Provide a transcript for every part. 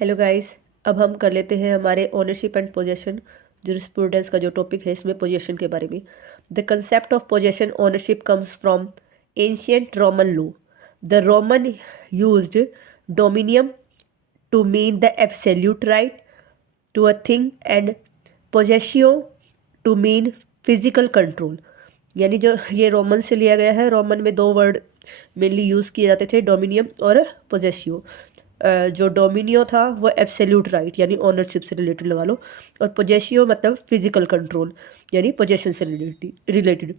Hello guys. अब हम कर लेते हैं हमारे ओनरशिप एंड पोजेशन जूरिस्प्रूडेंस का जो टॉपिक है इसमें पोजेशन के बारे में। The concept of possession ownership comes from ancient Roman law. The Roman used dominium to mean the absolute right to a thing and possessio to mean physical control. यानी जो ये रोमन से लिया गया है, रोमन में दो वर्ड मेनली यूज़ किए जाते थे, डोमिनियम और पोजेशियो। जो डोमिनियो था वो एब्सोल्यूट राइट यानी ओनरशिप से रिलेटेड लगा लो, और पोजेशियो मतलब फिजिकल कंट्रोल यानी पोजेशन से related.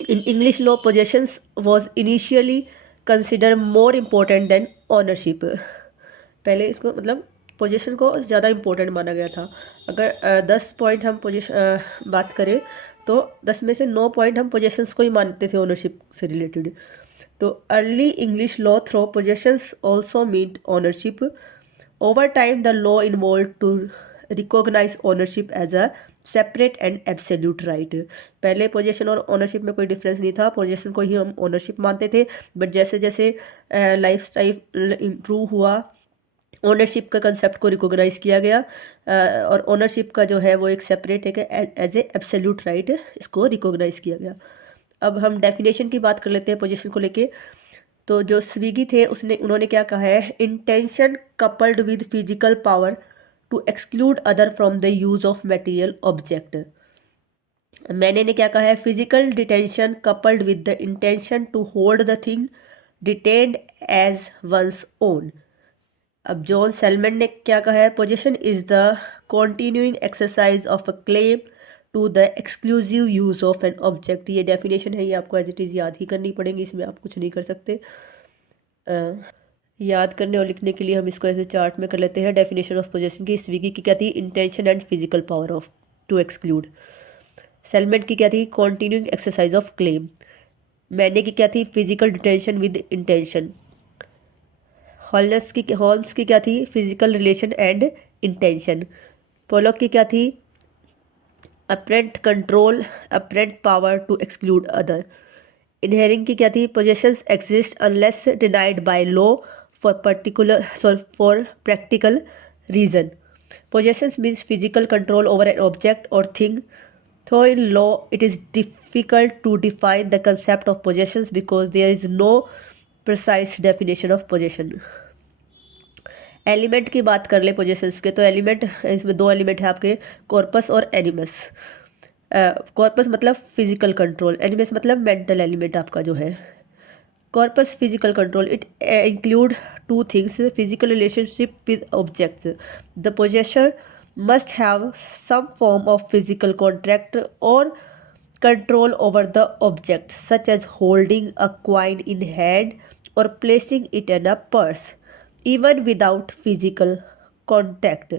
In English law possessions was initially consider more important then ownership. पहले इसको मतलब पोजीशन को ज़्यादा इम्पोर्टेंट माना गया था। अगर 10 पॉइंट हम बात करें तो 10 में से 9 पॉइंट हम पोजेशंस को ही मानते थे ओनरशिप से रिलेटेड। तो early English law through possessions also meet ownership. Over time the law involve to recognise ownership as a separate and absolute right. पहले पोजेशन और ओनरशिप में कोई डिफरेंस नहीं था, पोजेशन को ही हम ओनरशिप मानते थे। बट जैसे जैसे लाइफ स्टाइल इम्प्रूव हुआ, ओनरशिप का कंसेप्ट को रिकॉग्नाइज किया गया, और ओनरशिप का जो है वो एक सेपरेट है एज ए एब्सोल्यूट राइट इसको रिकॉग्नाइज किया गया। अब हम डेफिनेशन की बात कर लेते हैं पोजीशन को लेके। तो जो स्विगी थे उन्होंने क्या कहा है, intention coupled with physical power to exclude other from the use of material object. Maine ने क्या कहा है, physical detention coupled with the intention to hold the thing detained as one's own. अब जॉन सेलमन ने क्या कहा है, possession is the continuing exercise of a claim to the exclusive use of an object. ये definition है, ये आपको as it is याद ही करनी पड़ेगी, इसमें आप कुछ नहीं कर सकते। याद करने और लिखने के लिए हम इसको ऐसे चार्ट में कर लेते हैं। डेफिनेशन ऑफ पोजीशन की स्विगी की क्या थी, intention and physical power of to exclude. Salmond की क्या थी, कॉन्टिन्यूइंग एक्सरसाइज ऑफ क्लेम। मैंने की क्या थी, physical detention with intention. Holmes की क्या थी, physical relation and intention. Pollock की क्या थी, apparent control apparent power to exclude other. Ihering की क्या थी, possessions exist unless denied by law for practical reason. Possessions means physical control over an object or thing. Though in law it is difficult to define the concept of possessions because there is no precise definition of possession. Element की बात कर ले possessions के, तो element इसमें दो element है आपके, कॉर्पस और एनिमस। कॉर्पस मतलब फिजिकल कंट्रोल, एनिमस मतलब मेंटल एलिमेंट आपका जो है। Corpus physical control, it include two things, physical relationship with objects. The possessor must have some form of physical contract or control over the object, such as holding a coin in hand or placing it in a purse, even without physical contact.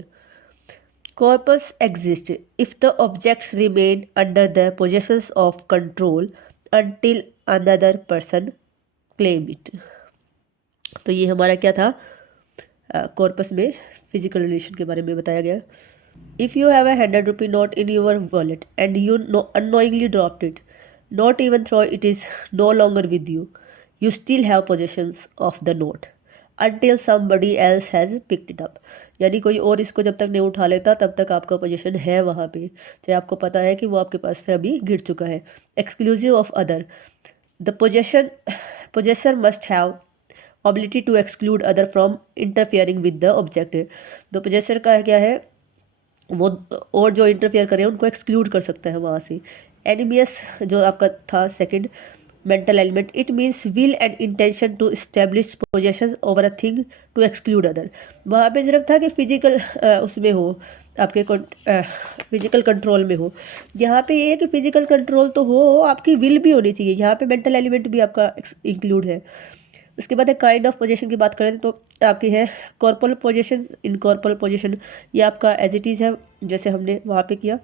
Corpus exists if the objects remain under the possession of control until another person claim it. तो ये हमारा क्या था, corpus में physical relation के बारे में बताया गया। If you have a 100 rupee note in your wallet and you unknowingly dropped it, not even though it is no longer with you, you still have possessions of the note until somebody else has picked it up. यानी कोई और इसको जब तक नहीं उठा लेता तब तक आपका पोजीशन है वहाँ पे, चाहे आपको पता है कि वो आपके पास से अभी गिर चुका है। Exclusive of other, the possessor must have ability to exclude other from interfering with the object. तो पोजेसर का क्या है, वो और जो इंटरफेयर करें उनको एक्सक्लूड कर सकता है वहाँ से। एनिमियस जो आपका था second mental element, it means will and intention to establish possession over a thing to exclude other. वहाँ पे सिर्फ था कि फिजिकल उसमें हो, आपके फिजिकल कंट्रोल में हो। यहाँ पे ये है कि फिजिकल कंट्रोल तो हो, आपकी विल भी होनी चाहिए। यहाँ पे मेंटल एलिमेंट भी आपका इंक्लूड है। उसके बाद है काइंड ऑफ पोजीशन की बात करें तो आपकी है कॉर्पोरल पोजीशन, इनकॉर्पोरल पोजीशन, ये आपका एज इट इज़ है जैसे हमने वहाँ पे किया।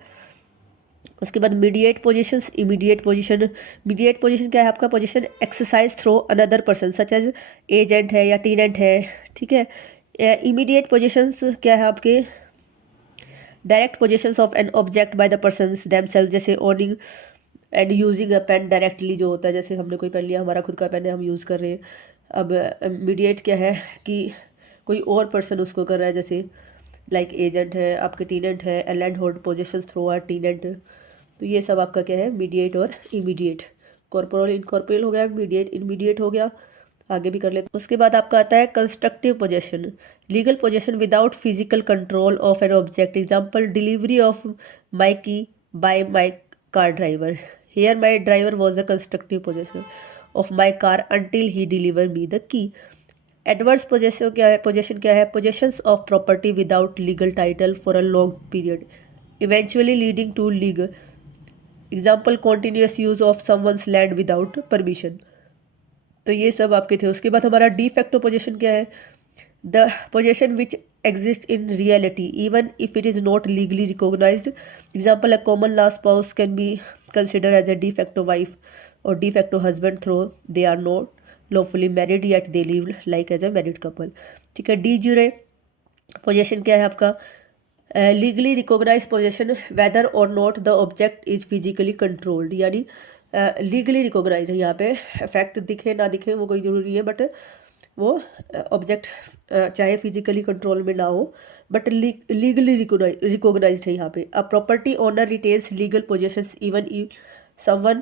उसके बाद mediate possessions, immediate possession. Mediate possession क्या है, आपका possession exercise through another person such as agent है या टीनेंट है, ठीक है। इमीडिएट पोजीशंस क्या है आपके, direct possessions of an object by the persons themselves, जैसे owning and using a pen directly जो होता है, जैसे हमने कोई पेन लिया, हमारा खुद का पेन है, हम यूज़ कर रहे हैं। अब मीडिएट क्या है कि कोई और पर्सन उसको कर रहा है, जैसे लाइक एजेंट है, आपके टीनेंट है, land hold possession through our tenant. तो ये सब आपका क्या है, मीडिएट और इमीडिएट। कॉर्पोरल इनकॉर्पोरल हो गया, मीडिएट इमीडिएट हो गया, आगे भी कर लेते। उसके बाद आपका आता है constructive possession, legal possession without physical control of an object. Example, delivery of my key by my car driver. Here my driver was the constructive possession of my car until he deliver me the key. Adverse possession क्या है, possession क्या है, possessions of property without legal title for a long period eventually leading to legal. Example, continuous use of someone's land without permission. तो ये सब आपके थे। उसके बाद हमारा डी फैक्टो पोजेशन क्या है, the possession which exist in reality even if it is not legally recognized. Example, a common law spouse can be consider as a de facto wife or de facto husband though they are not lawfully married yet they live like as a married couple. ठीक है। De jure possession क्या है आपका, legally recognize possession whether or not the object is physically controlled. यानी legally recognise है, यहाँ पे fact दिखे ना दिखे वो कोई ज़रूरी है, बट वो ऑब्जेक्ट चाहे फिजिकली कंट्रोल में ना हो बट लीगली रिकॉग्नाइज्ड है यहाँ पे। A property owner retains legal possessions even if someone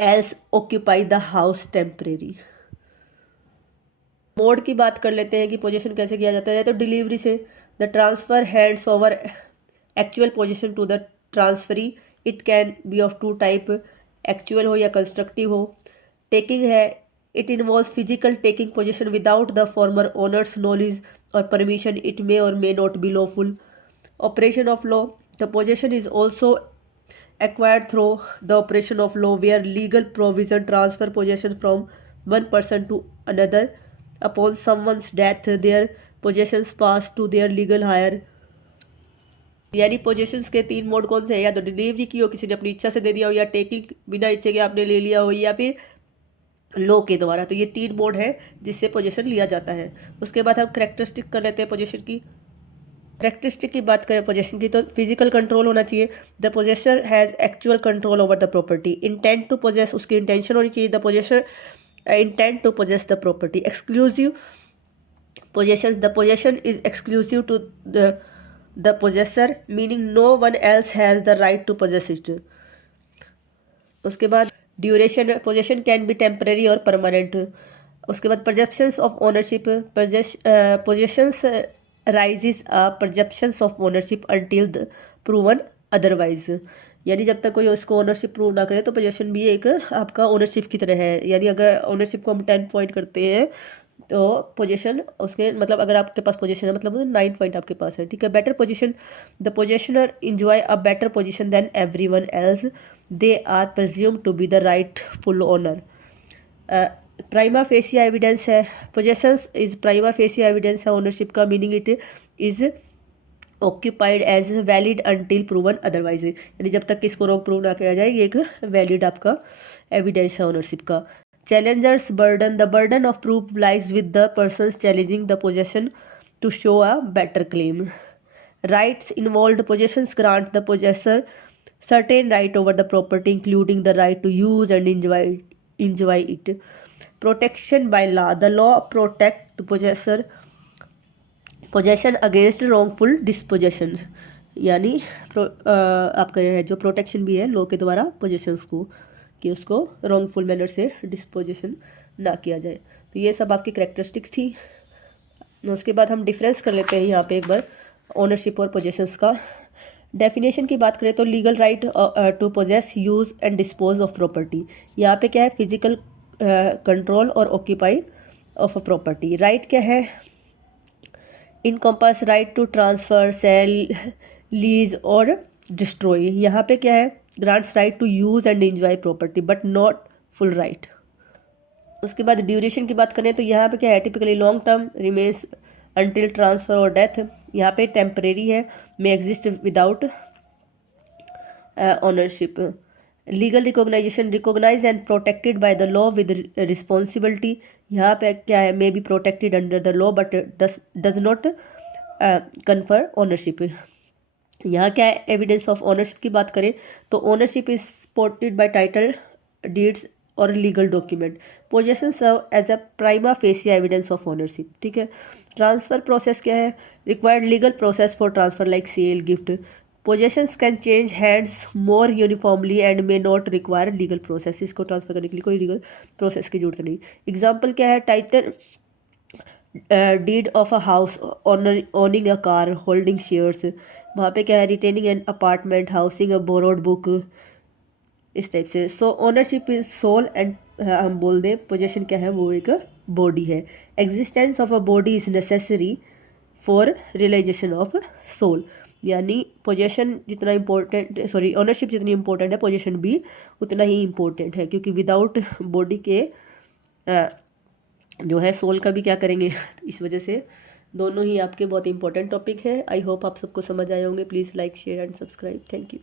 else occupy the house temporary. Mode की बात कर लेते हैं कि पोजीशन कैसे किया जाता है। तो डिलीवरी से, the transfer hands over actual possession to the transferee. It can be of two type, actual हो या कंस्ट्रक्टिव हो। टेकिंग है, it involves physical taking possession without the former owner's knowledge और परमिशन। इट मे और may not be lawful. Operation of law, the possession is also acquired through the operation of law where legal provision transfer possession from one person to another. Upon someone's death their possessions pass to their legal hire। यानी possessions के तीन mode कौन से हैं, या तो delivery की हो, किसी ने अपनी इच्छा से दे दिया हो, या टेकिंग बिना इच्छा के आपने ले लिया हो, या फिर लॉ के द्वारा। तो ये तीन मोड है जिससे पोजेशन लिया जाता है। उसके बाद हम करेक्टरिस्टिक कर लेते हैं पोजेशन की। करेक्टरिस्टिक की बात करें पोजेशन की, तो फिजिकल कंट्रोल होना चाहिए। The possessor has actual control over the property. Intent to possess, उसकी इंटेंशन होनी चाहिए। The possessor intent to possess the property. Exclusive possession, the possession is exclusive to the possessor meaning no one else has the right to possess it. उसके बाद duration, possession can be temporary और permanent. उसके बाद perceptions of ownership, possessions raises a perceptions of ownership until the proven otherwise. यानी जब तक कोई उसको ओनरशिप प्रूव ना करे तो पोजेशन भी एक आपका ओनरशिप की तरह है। यानी अगर ओनरशिप को हम 10 पॉइंट करते हैं तो पोजीशन उसके मतलब अगर आपके पास पोजीशन है मतलब 9 पॉइंट आपके पास है। ठीक है। Better possession, the possessor enjoy a better possession than everyone else. They are presume to be the rightful owner. Prima facie evidence है, possessions is prima facie evidence है ओनरशिप का, meaning it is occupied as valid until proven otherwise. यानी जब तक इसको wrong prove ना किया जाए ये एक वैलिड आपका एविडेंस है ओनरशिप का। Challengers burden, the burden of proof lies with the person challenging the possession to show a better claim. Rights involve, possessions grant the possessor certain right over the property including the right to use and enjoy it. Protection by law, the law protect the possession against wrongful dispossession। यानी आपका यह है जो protection भी है law के द्वारा possessions को, कि उसको रॉन्गफुल मैनर से डिस्पोजिशन ना किया जाए। तो ये सब आपकी करेक्टरिस्टिक्स थी। उसके बाद हम डिफरेंस कर लेते हैं यहाँ पे एक बार ओनरशिप और पोजेशंस का। डेफिनेशन की बात करें तो legal right to possess, use and dispose of property. यहाँ पे क्या है, फिजिकल कंट्रोल और occupy of a property. Right क्या है, encompass right to transfer, sale, lease और डिस्ट्रॉय। यहाँ पे क्या है, grants right to use and enjoy property but not full right. उसके बाद ड्यूरेशन की बात करें तो यहाँ पे क्या है, typically long term, remains until transfer or death. यहाँ पे टेम्परेरी है, may exist without ownership. Legal recognization, recognize and protected by the law with responsibility. यहाँ पे क्या है, may be protected under the law but does not confer ownership. यहाँ क्या है, एविडेंस ऑफ ओनरशिप की बात करें तो ownership is supported by title deeds और legal document. Possession serve as a prima facie evidence of ownership. ठीक है। ट्रांसफ़र प्रोसेस क्या है? Required legal process for transfer like sale, gift. Possessions can change hands more uniformly and may not require legal process. इसको transfer करने के लिए कोई legal process की जरूरत नहीं। एग्जाम्पल क्या है? Title deed of a house, owner owning a car, holding shares. वहाँ पे क्या है? Retaining an apartment, housing a borrowed book, इस टाइप से। So ownership is soul and हम बोल दें पोजेशन क्या है? वो एक बॉडी है। Existence of a body is necessary for realisation of soul. यानी पोजेशन जितना इम्पोर्टेंट, सॉरी ओनरशिप जितनी इम्पोर्टेंट है, पोजेशन भी उतना ही इम्पोर्टेंट है, क्योंकि विदाउट बॉडी के जो है सोल का भी क्या करेंगे। इस वजह से दोनों ही आपके बहुत इंपॉर्टेंट टॉपिक है। आई होप आप सबको समझ आए होंगे। Please like share and subscribe. Thank you.